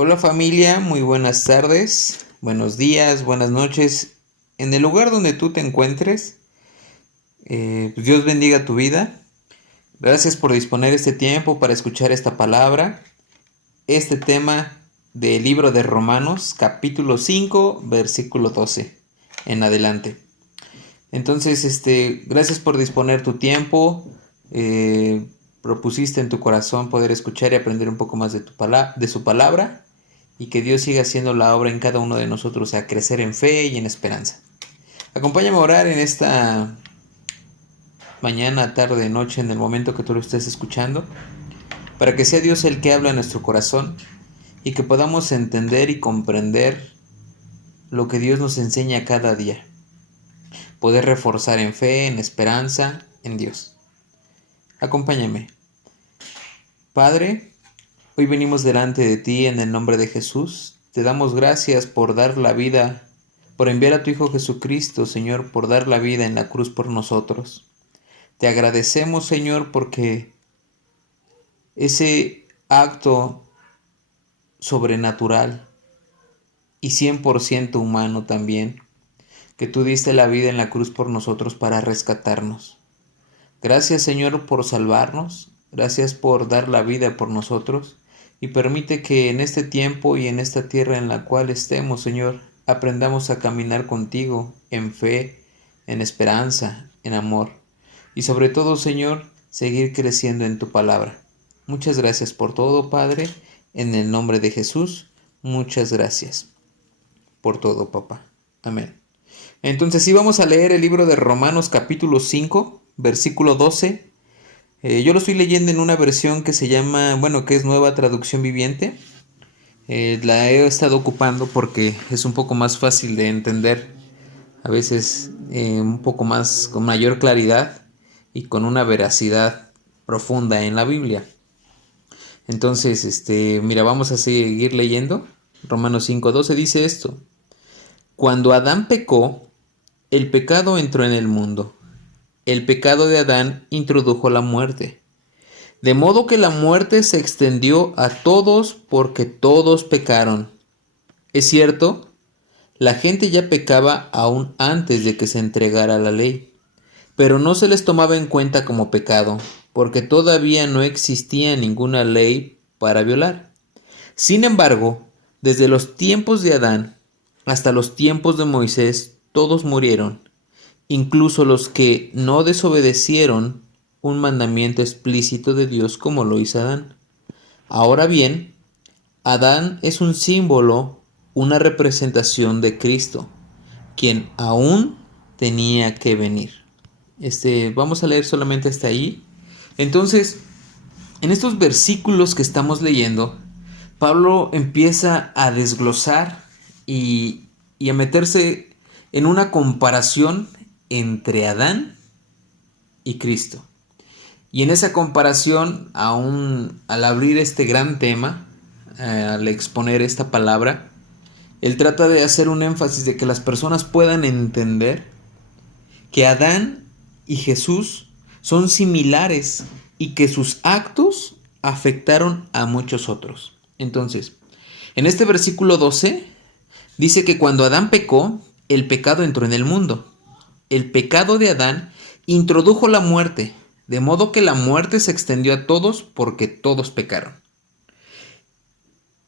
Hola familia, muy buenas tardes, buenos días, buenas noches. En el lugar donde tú te encuentres, pues Dios bendiga tu vida. Gracias por disponer este tiempo para escuchar esta palabra, este tema del libro de Romanos, capítulo 5, versículo 12 en adelante. Entonces, gracias por disponer tu tiempo. Propusiste en tu corazón poder escuchar y aprender un poco más de su palabra, y que Dios siga haciendo la obra en cada uno de nosotros, a crecer en fe y en esperanza. Acompáñame a orar en esta mañana, tarde, noche, en el momento que tú lo estés escuchando, para que sea Dios el que habla en nuestro corazón y que podamos entender y comprender lo que Dios nos enseña cada día. Poder reforzar en fe, en esperanza, en Dios. Acompáñame. Padre, hoy venimos delante de ti en el nombre de Jesús. Te damos gracias por dar la vida, por enviar a tu Hijo Jesucristo, Señor, por dar la vida en la cruz por nosotros. Te agradecemos, Señor, porque ese acto sobrenatural y 100% humano también, que tú diste la vida en la cruz por nosotros para rescatarnos. Gracias, Señor, por salvarnos. Gracias por dar la vida por nosotros. Y permite que en este tiempo y en esta tierra en la cual estemos, Señor, aprendamos a caminar contigo en fe, en esperanza, en amor. Y sobre todo, Señor, seguir creciendo en tu palabra. Muchas gracias por todo, Padre. En el nombre de Jesús, muchas gracias por todo, papá. Amén. Entonces sí, vamos a leer el libro de Romanos capítulo 5, versículo 12. Yo lo estoy leyendo en una versión que se llama, bueno, que es Nueva Traducción Viviente. La he estado ocupando porque es un poco más fácil de entender, a veces un poco más, con mayor claridad y con una veracidad profunda en la Biblia. Entonces, mira, vamos a seguir leyendo. Romanos 5:12 dice esto: Cuando Adán pecó, el pecado entró en el mundo. El pecado de Adán introdujo la muerte, de modo que la muerte se extendió a todos porque todos pecaron. Es cierto, la gente ya pecaba aún antes de que se entregara la ley, pero no se les tomaba en cuenta como pecado, porque todavía no existía ninguna ley para violar. Sin embargo, desde los tiempos de Adán hasta los tiempos de Moisés, todos murieron, incluso los que no desobedecieron un mandamiento explícito de Dios como lo hizo Adán. Ahora bien, Adán es un símbolo, una representación de Cristo, quien aún tenía que venir. Vamos a leer solamente hasta ahí. Entonces, en estos versículos que estamos leyendo, Pablo empieza a desglosar y a meterse en una comparación entre Adán y Cristo. Y en esa comparación, al abrir este gran tema, al exponer esta palabra, él trata de hacer un énfasis de que las personas puedan entender que Adán y Jesús son similares y que sus actos afectaron a muchos otros. Entonces, en este versículo 12 dice que cuando Adán pecó, el pecado entró en el mundo. El pecado de Adán introdujo la muerte, de modo que la muerte se extendió a todos porque todos pecaron.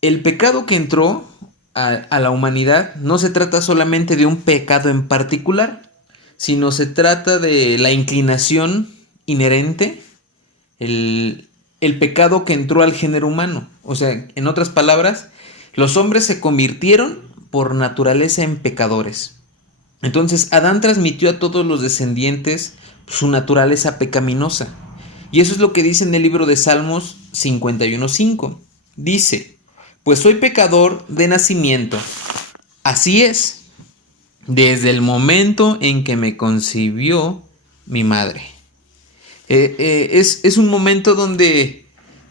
El pecado que entró a la humanidad no se trata solamente de un pecado en particular, sino se trata de la inclinación inherente, el pecado que entró al género humano. O sea, en otras palabras, los hombres se convirtieron por naturaleza en pecadores. Entonces Adán transmitió a todos los descendientes su naturaleza pecaminosa. Y eso es lo que dice en el libro de Salmos 51:5. Dice: pues soy pecador de nacimiento. Así es, desde el momento en que me concibió mi madre. Es un momento donde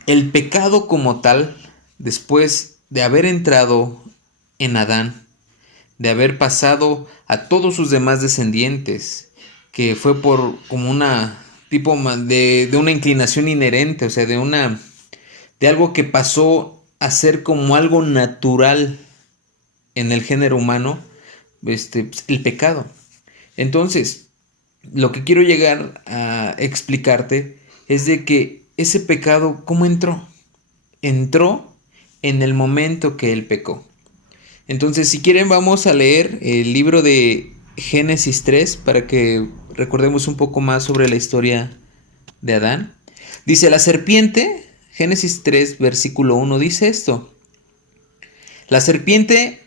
el pecado como tal, después de haber entrado en Adán, de haber pasado a todos sus demás descendientes, que fue por como una tipo de una inclinación inherente, o sea, de algo que pasó hacer como algo natural en el género humano, el pecado. Entonces, lo que quiero llegar a explicarte es de que ese pecado, ¿cómo entró? Entró en el momento que él pecó. Entonces, si quieren, vamos a leer el libro de Génesis 3 para que recordemos un poco más sobre la historia de Adán. Dice, la serpiente, Génesis 3, versículo 1, dice esto. La serpiente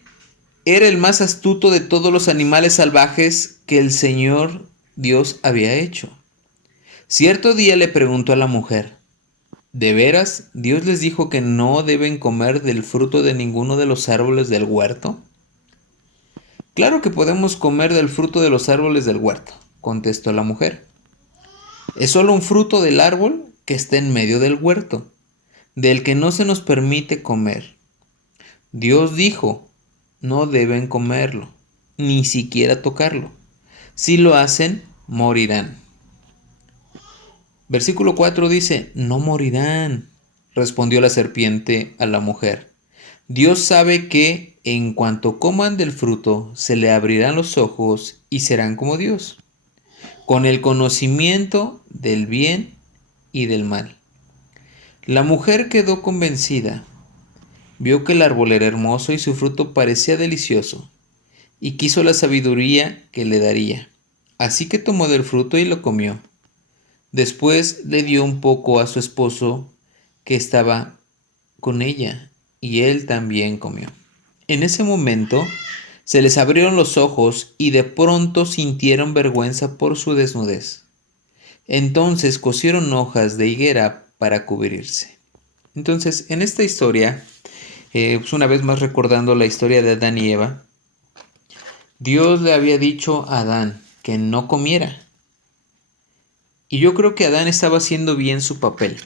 era el más astuto de todos los animales salvajes que el Señor Dios había hecho. Cierto día le preguntó a la mujer, ¿de veras Dios les dijo que no deben comer del fruto de ninguno de los árboles del huerto? Claro que podemos comer del fruto de los árboles del huerto, contestó la mujer. Es solo un fruto del árbol que está en medio del huerto, del que no se nos permite comer. Dios dijo, no deben comerlo, ni siquiera tocarlo. Si lo hacen, morirán. Versículo 4 dice, no morirán, respondió la serpiente a la mujer. Dios sabe que en cuanto coman del fruto, se le abrirán los ojos y serán como Dios, con el conocimiento del bien y del mal. La mujer quedó convencida. Vio que el árbol era hermoso y su fruto parecía delicioso, y quiso la sabiduría que le daría. Así que tomó del fruto y lo comió. Después le dio un poco a su esposo que estaba con ella, y él también comió. En ese momento se les abrieron los ojos y de pronto sintieron vergüenza por su desnudez. Entonces cosieron hojas de higuera para cubrirse. Entonces, en esta historia, pues una vez más recordando la historia de Adán y Eva, Dios le había dicho a Adán que no comiera. Y yo creo que Adán estaba haciendo bien su papel.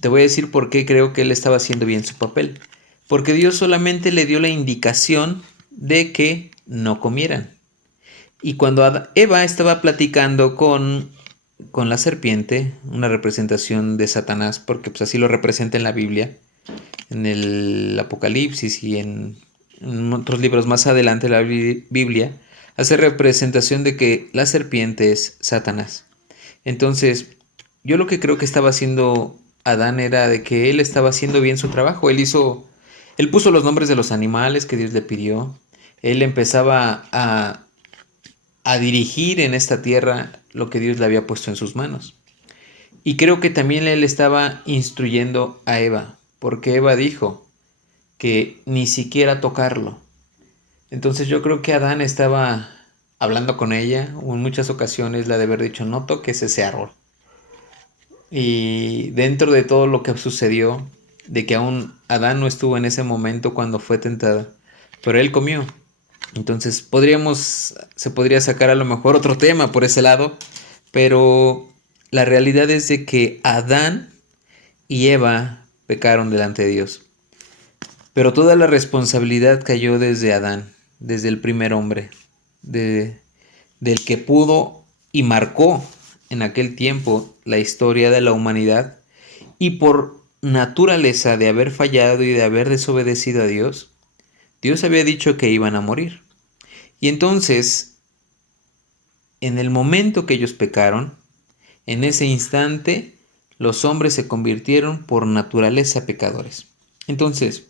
Te voy a decir por qué creo que él estaba haciendo bien su papel. Porque Dios solamente le dio la indicación de que no comieran. Y cuando Eva estaba platicando con la serpiente, una representación de Satanás, porque pues así lo representa en la Biblia, en el Apocalipsis y en otros libros más adelante de la Biblia, hace representación de que la serpiente es Satanás. Entonces, yo lo que creo que estaba haciendo Adán era de que él estaba haciendo bien su trabajo. Él puso los nombres de los animales que Dios le pidió. Él empezaba a dirigir en esta tierra lo que Dios le había puesto en sus manos. Y creo que también él estaba instruyendo a Eva, porque Eva dijo que ni siquiera tocarlo. Entonces yo creo que Adán estaba hablando con ella, o en muchas ocasiones le ha de haber dicho, no toques ese árbol. Y dentro de todo lo que sucedió, de que aún Adán no estuvo en ese momento cuando fue tentada, pero él comió. Entonces se podría sacar a lo mejor otro tema por ese lado, pero la realidad es de que Adán y Eva pecaron delante de Dios. Pero toda la responsabilidad cayó desde Adán, desde el primer hombre, del que pudo y marcó en aquel tiempo la historia de la humanidad, y por naturaleza de haber fallado y de haber desobedecido a Dios, Dios había dicho que iban a morir. Y entonces, en el momento que ellos pecaron, en ese instante, los hombres se convirtieron por naturaleza pecadores. Entonces,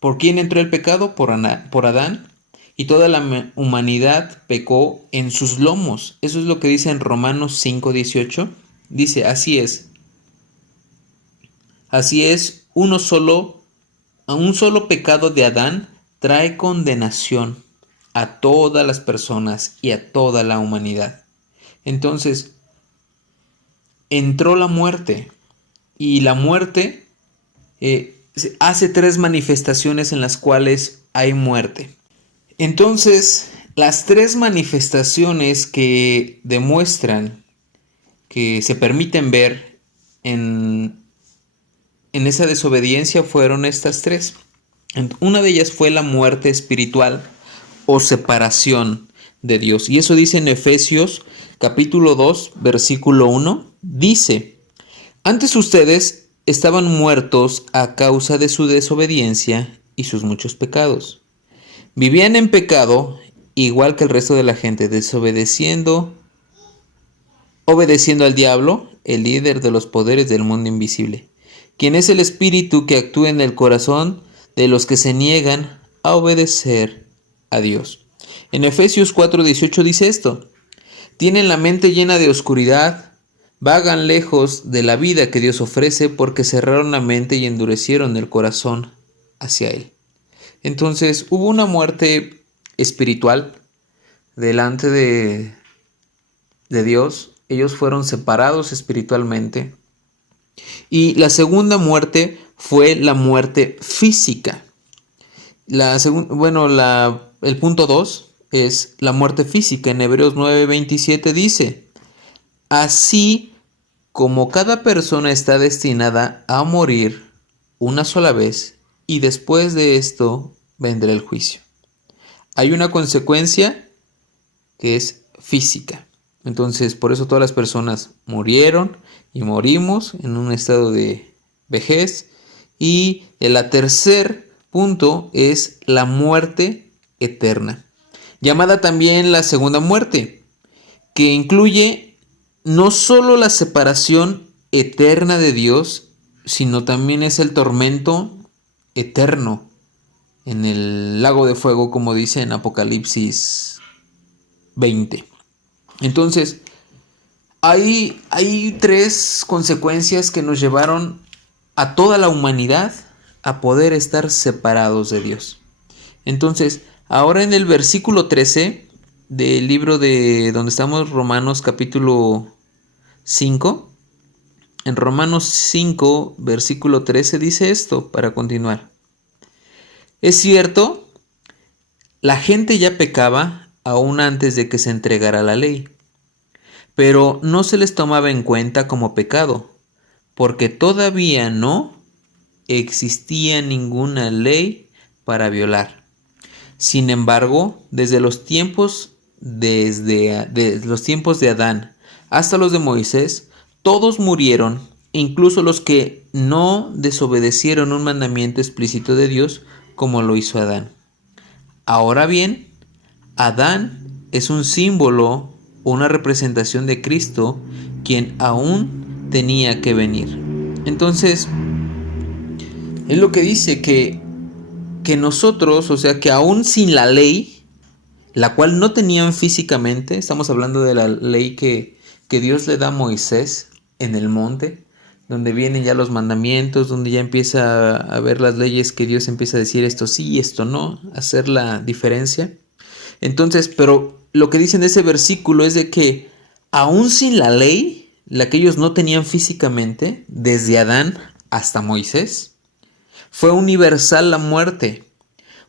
¿por quién entró el pecado? Por Adán. Y toda la humanidad pecó en sus lomos. Eso es lo que dice en Romanos 5:18. Dice, así es, un solo pecado de Adán trae condenación a todas las personas y a toda la humanidad. Entonces, entró la muerte, y la muerte hace 3 manifestaciones en las cuales hay muerte. Entonces, las 3 manifestaciones que demuestran, que se permiten ver en esa desobediencia fueron estas 3. Una de ellas fue la muerte espiritual o separación de Dios. Y eso dice en Efesios capítulo 2, versículo 1. Dice, antes ustedes estaban muertos a causa de su desobediencia y sus muchos pecados. Vivían en pecado igual que el resto de la gente, obedeciendo al diablo, el líder de los poderes del mundo invisible, quien es el espíritu que actúa en el corazón de los que se niegan a obedecer a Dios. En Efesios 4:18 dice esto: tienen la mente llena de oscuridad, vagan lejos de la vida que Dios ofrece porque cerraron la mente y endurecieron el corazón hacia Él. Entonces hubo una muerte espiritual delante de Dios. Ellos fueron separados espiritualmente. Y la segunda muerte fue la muerte física. El punto 2 es la muerte física. En Hebreos 9:27 dice: así como cada persona está destinada a morir una sola vez, y después de esto vendrá el juicio. Hay una consecuencia que es física. Entonces, por eso todas las personas murieron y morimos en un estado de vejez. Y el tercer punto es la muerte eterna, llamada también la segunda muerte, que incluye no solo la separación eterna de Dios, sino también es el tormento eterno en el lago de fuego, como dice en Apocalipsis 20. Entonces, hay tres consecuencias que nos llevaron a toda la humanidad a poder estar separados de Dios. Entonces, ahora en el versículo 13 del libro de donde estamos, Romanos capítulo 5, en Romanos 5, versículo 13 dice esto para continuar. Es cierto, la gente ya pecaba aún antes de que se entregara la ley, pero no se les tomaba en cuenta como pecado, porque todavía no existía ninguna ley para violar. Sin embargo, desde los tiempos de Adán hasta los de Moisés, todos murieron, incluso los que no desobedecieron un mandamiento explícito de Dios como lo hizo Adán. Ahora bien, Adán es un símbolo, una representación de Cristo, quien aún tenía que venir. Entonces, es lo que dice que nosotros, o sea, que aún sin la ley, la cual no tenían físicamente, estamos hablando de la ley que Dios le da a Moisés en el monte, donde vienen ya los mandamientos, donde ya empieza a ver las leyes que Dios empieza a decir esto sí, esto no, hacer la diferencia. Entonces, pero lo que dice en ese versículo es de que aún sin la ley, la que ellos no tenían físicamente, desde Adán hasta Moisés, fue universal la muerte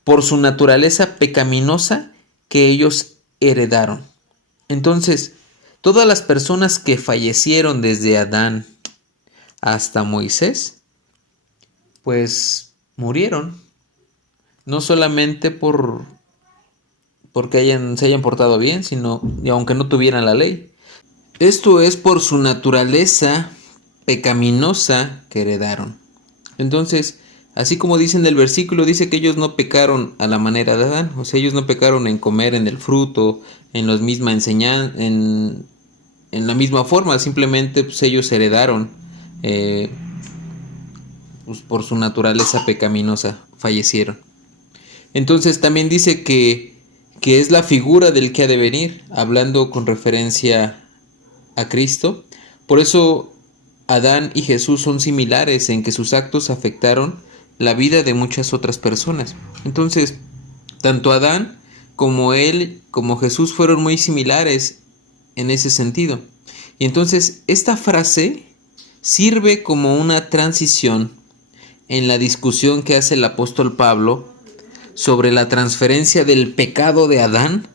por su naturaleza pecaminosa que ellos heredaron. Entonces, todas las personas que fallecieron desde Adán hasta Moisés, pues murieron. No solamente porque se hayan portado bien, sino y aunque no tuvieran la ley. Esto es por su naturaleza pecaminosa que heredaron. Entonces, así como dice en el versículo, dice que ellos no pecaron a la manera de Adán. O sea, ellos no pecaron en comer en el fruto, en la misma enseñanza, en la misma forma. Simplemente pues, ellos heredaron pues, por su naturaleza pecaminosa, fallecieron. Entonces también dice que es la figura del que ha de venir, hablando con referencia a Cristo. Por eso Adán y Jesús son similares en que sus actos afectaron la vida de muchas otras personas. Entonces, tanto Adán como él, como Jesús, fueron muy similares en ese sentido. Y entonces, esta frase sirve como una transición en la discusión que hace el apóstol Pablo sobre la transferencia del pecado de Adán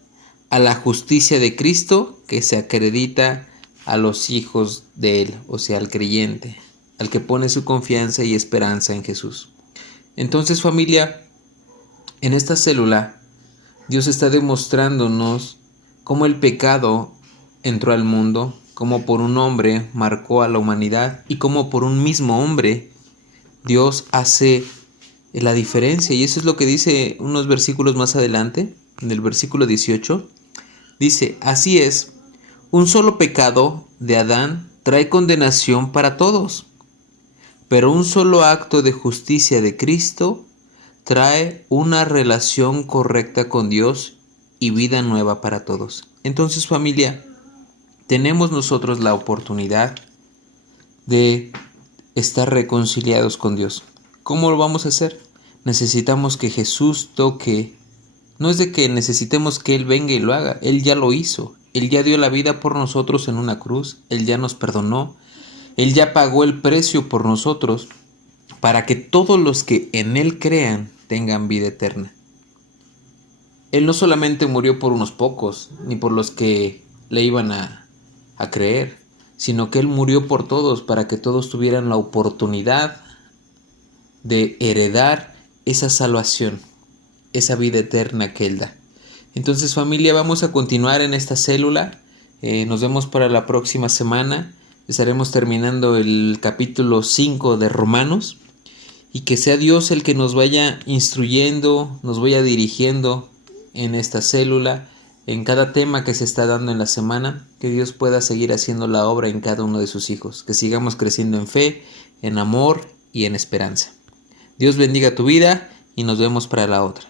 a la justicia de Cristo que se acredita a los hijos de él, o sea, al creyente, al que pone su confianza y esperanza en Jesús. Entonces, familia, en esta célula, Dios está demostrándonos cómo el pecado entró al mundo, cómo por un hombre marcó a la humanidad y cómo por un mismo hombre Dios hace la diferencia. Y eso es lo que dice unos versículos más adelante, en el versículo 18. Dice, así es, un solo pecado de Adán trae condenación para todos, pero un solo acto de justicia de Cristo trae una relación correcta con Dios y vida nueva para todos. Entonces, familia, tenemos nosotros la oportunidad de estar reconciliados con Dios. ¿Cómo lo vamos a hacer? Necesitamos que Jesús toque. No es de que necesitemos que Él venga y lo haga. Él ya lo hizo. Él ya dio la vida por nosotros en una cruz. Él ya nos perdonó. Él ya pagó el precio por nosotros para que todos los que en Él crean tengan vida eterna. Él no solamente murió por unos pocos, ni por los que le iban a creer, sino que Él murió por todos para que todos tuvieran la oportunidad de heredar esa salvación, esa vida eterna que Él da. Entonces, familia, vamos a continuar en esta célula. Nos vemos para la próxima semana. Estaremos terminando el capítulo 5 de Romanos. Y que sea Dios el que nos vaya instruyendo, nos vaya dirigiendo en esta célula, en cada tema que se está dando en la semana. Que Dios pueda seguir haciendo la obra en cada uno de sus hijos. Que sigamos creciendo en fe, en amor y en esperanza. Dios bendiga tu vida y nos vemos para la otra.